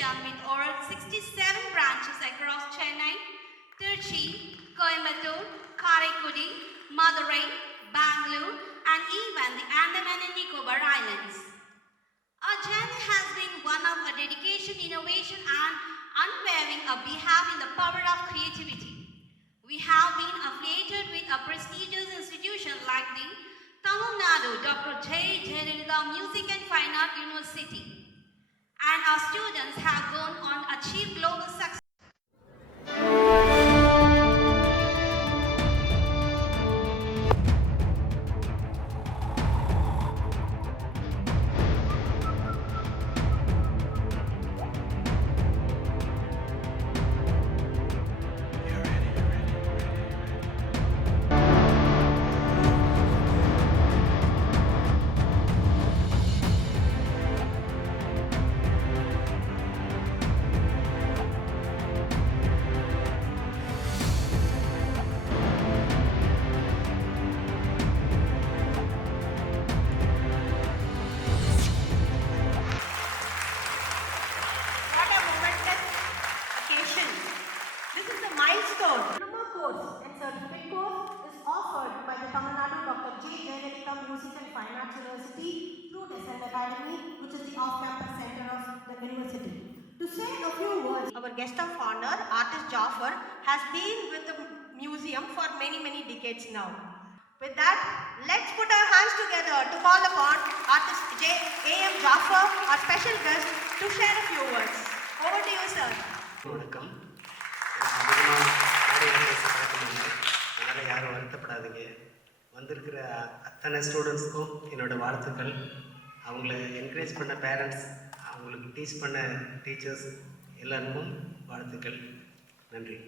institution with over 67 branches across Chennai, Trichy, Coimbatore, Karaikudi, Madurai, Bangalore, and even the Andaman and Nicobar Islands. Our journey has been one of a dedication, innovation, and unwavering a belief in the power of creativity. We have been affiliated with a prestigious institution like the Tamil Nadu Dr. J. Jayalalitha Music and Fine Art University, and our students have gone on to achieve global success. Diploma course and certificate course is offered by the Tamil Nadu Dr. J. Jayalalitha Music and Fine Arts University through Descent Academy, which is the off-campus center of the university. To say a few words, our guest of honor, artist Jaffer, has been with the museum for many decades now. With that, let's put our hands together to call upon artist A.M. Jaffer, our special guest, to share a few words. Over to you, sir. வணக்கம். அதிகமாக ஆடியோ அதனால் யாரும் வருத்தப்படாதீங்க. வந்திருக்கிற அத்தனை ஸ்டூடெண்ட்ஸ்க்கும் என்னோடய வாழ்த்துக்கள். அவங்கள என்கரேஜ் பண்ண பேரண்ட்ஸ், அவங்களுக்கு டீச் பண்ண டீச்சர்ஸ் எல்லாருக்கும் வாழ்த்துக்கள். நன்றி.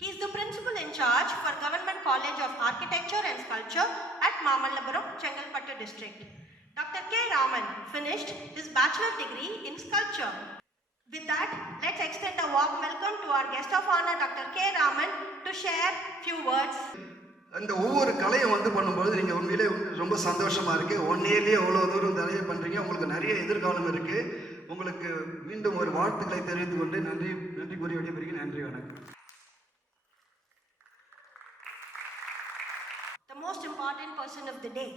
He is the principal in charge for Government College of Architecture and Sculpture at Mamallapuram, Chengalpattu district. Dr. K. Raman finished his bachelor degree in sculpture. With that, let's extend a warm welcome to our guest of honor, Dr. K. Raman, to share few words. அந்த ஒவ்வொரு கலையை பண்ணும்போது நீங்கள் உண்மையிலே ரொம்ப சந்தோஷமாக இருக்குது. 1 இயர்லேயே அவ்வளோ தூரம் தலையை பண்ணுறீங்க. உங்களுக்கு நிறைய எதிர்காலம் இருக்குது. உங்களுக்கு மீண்டும் ஒரு வாழ்த்துக்களை தெரிவித்து கொண்டு நன்றி கூறி விடைபெறுகிறேன். நன்றி, வணக்கம். The most important person of the day,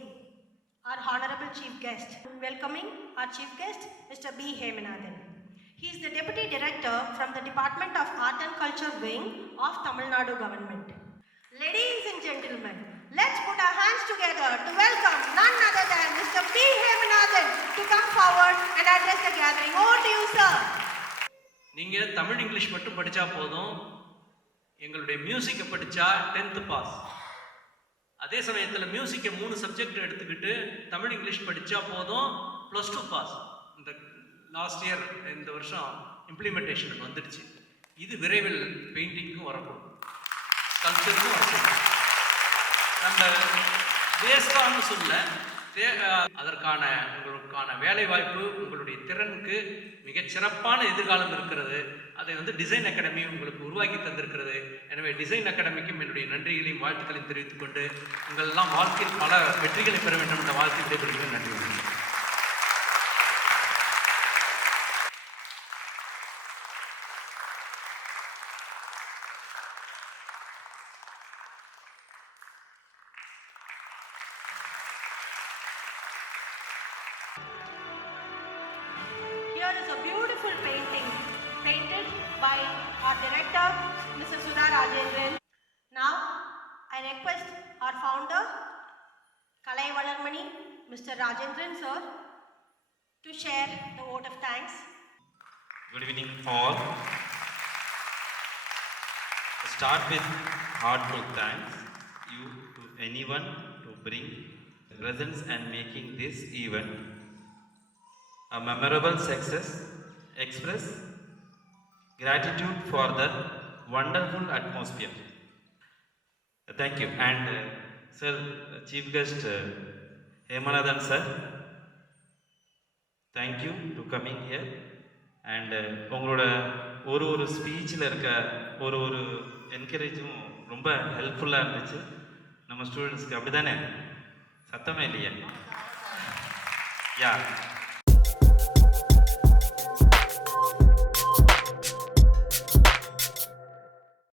our honorable chief guest. Welcoming our chief guest, Mr. B. Hemanathan. He is the Deputy Director from the Department of Art and Culture Wing of Tamil Nadu Government. Ladies and gentlemen, let's put our hands together to welcome none other than Mr. B. Hemanathan to come forward and address the gathering. Over to you, sir. நீங்கள் தமிழ் இங்கிலீஷ் மட்டும் படித்தா போதும். எங்களுடைய மியூசிக்கை படித்தா 10th pass. அதே சமயத்தில் மியூசிக்கை 3 சப்ஜெக்ட் எடுத்துக்கிட்டு தமிழ் இங்கிலீஷ் படித்தா போதும் +2 பாஸ். இந்த லாஸ்ட் இயர் இந்த வருஷம் இம்ப்ளிமெண்டேஷனுக்கு வந்துடுச்சு. இது விரைவில் பெயிண்டிங்க்கும் வரக்கூடும், ஸ்கல்ப்சருக்கும் வரக்கூடும். நம்ம வேஸ்டான்னு சொல்ல, அதற்கான உங்களுக்கான வேலைவாய்ப்பு, உங்களுடைய திறனுக்கு மிகச்சிறப்பான எதிர்காலம் இருக்கிறது. அதை டிசைன் அகாடமி உங்களுக்கு உருவாக்கி தந்திருக்கிறது. எனவே டிசைன் அகாடமிக்கும் என்னுடைய நன்றிகளையும் வாழ்த்துக்களையும் தெரிவித்துக் கொண்டு உங்களெல்லாம் வாழ்க்கையில் பல வெற்றிகளை பெற வேண்டும் என்ற வாழ்த்து விடைபெறுகிறேன். நன்றி. Here is a beautiful painting painted by our director, Mr. Sudha Rajendran. Now, I request our founder, Kalai Valarmani, Mr. Rajendran sir, to share the vote of thanks. Good evening all. Start with heartfelt thanks you to anyone to bring presence and making this event a memorable success. Express gratitude for the wonderful atmosphere. Thank you. And sir, chief guest Hemanathan sir, thank you to coming here. And உங்களோட ஒரு ஸ்பீச்சில் இருக்க ஒரு என்கரேஜும் ரொம்ப ஹெல்ப்ஃபுல்லாக இருந்துச்சு நம்ம ஸ்டூடெண்ட்ஸ்க்கு. அப்படி தானே? சத்தமே இல்லையா? Yeah.